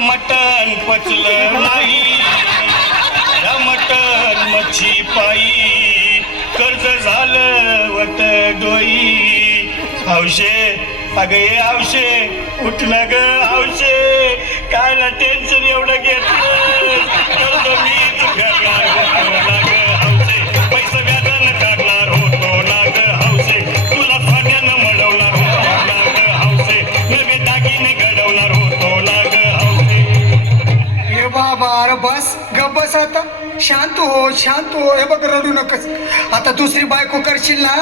मटण पचलं नाही या मटण मच्छी पायी कर्ज झालं वट डोई हौशे अगं ये हौशे उठ ना ग हौशे कायला टेन्शन एवढं घेतलं कर्ज मी करणार होतो ना ग हौशे पैसा व्याजानं काढणार होतो ना ग हौशे तुला सोन्यानं मडवणार होतो ना ग हौशे नवे दागिने घडवणार होतो ना ग हौशे हे बाबा अरे बस गप बस आता शांत हो हे बघ रडू नकस आता दुसरी बायको करशील ना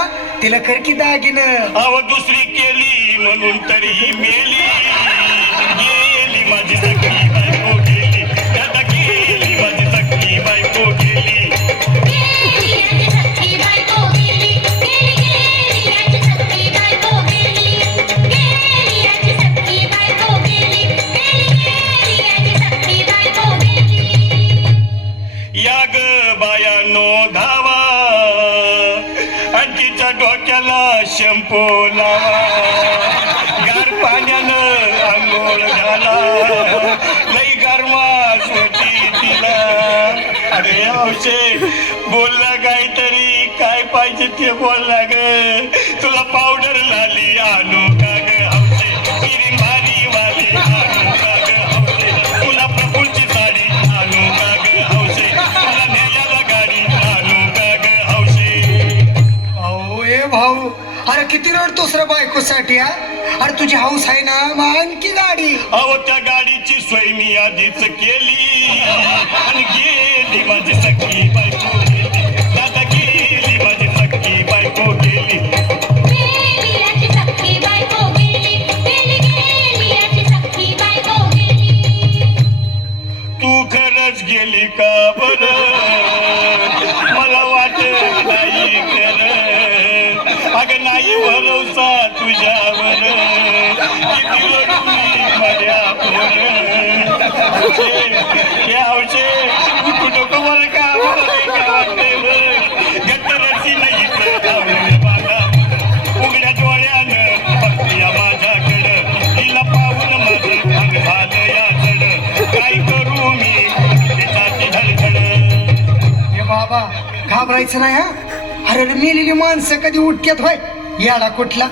तिला कर की दागिनं अव दुसरी केली म्हणून तरी मेली गेली माझी सखी बायको गेली आता गेली माझी सखी बायको गेली या ग बायानो धावा आणखीच्या डोक्याला शॅम्पू लावा गार पाण्यानं आंघोळ घाला लई गरमास होती तिला अरे हौशे बोलला काहीतरी काय पाहिजे ते बोलला ग तुला पावडर लाली आणू का ग हौशे किरी भारी वाली आणू का ग हौशे तुला प्रफुलची साडी आणू का ग हौशे तुला न्यायाला गाडी आणू का ग हौशे अहो ए भाऊ अरे किती रडतोस रे बायकोसाठी हा अरे तुझी हाऊस आहे ना मग आणखी गाडी अहो त्या गाडीची सोय मी आधीच केली आणि गेली माझी सखी बायको गेली दादा गेली माझी सखी बायको गेली तू खरंच गेली का बरं मला वाटत नाही खरं अगं नाही भरोसा तुझ्यावर किती रडली माझ्या पोर हे हौशे तू नको बरं का वाटतंय गट्टरची नाही बागा उघड्या डोळ्यानं बघते या माझ्याकडं तिला पाहून माझं भाग झालं या चढ काय करू मी तिच्याची धडधड हे बाबा घाबरायचं नाही हा अरे मेलेली माणसं कधी उठक्यात होय याडा कुठला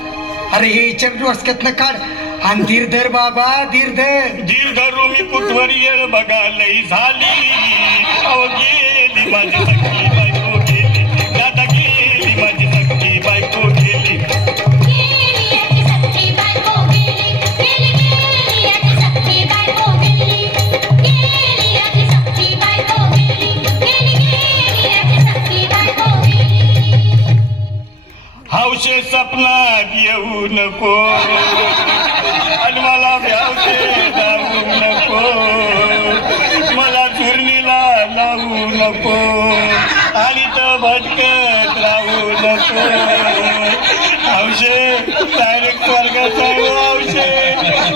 अरे हे डोसक्यातनं काढ आणि धीर धर बाबा धीर धर धीर धरू मी कुठवर येळ बघा लई झाली अहो गेली माझी सखी बायको गेली दादा गेली माझी सखी बायको गेली हौशे सपनात येऊ नको आणि मला व्यावते जाऊ नको मला झुरणीला लावू नको आणि तर भटकत राहू नको हौशे डायरेक्ट स्वर्गात आहे हौशे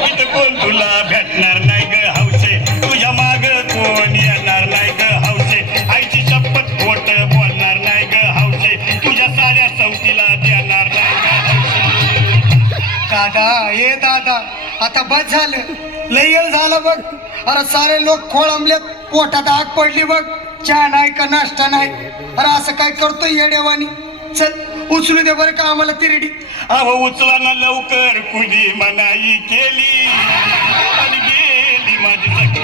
इथं कोण तुला भेटणार नाही ग हौशे तुझ्या माग कोण येणार नाही ग हौशे आईची शपथ खोट बोलणार नाही ग हौशे तुझ्या साऱ्या सवतीला देणार नाही ग हौशे दादा ए दादा आता बस झालं लय येळ झालं बघ अरे सारे लोक खोळंबले पोटात आग पडली बघ चहा नाही का नाश्ता नाही अरे असं काय करतोय येडेवानी चल उचलू दे बरं का आम्हाला तिरडी अहो उचला ना लवकर कुणी मनाई केली आणि गेली माझी सखी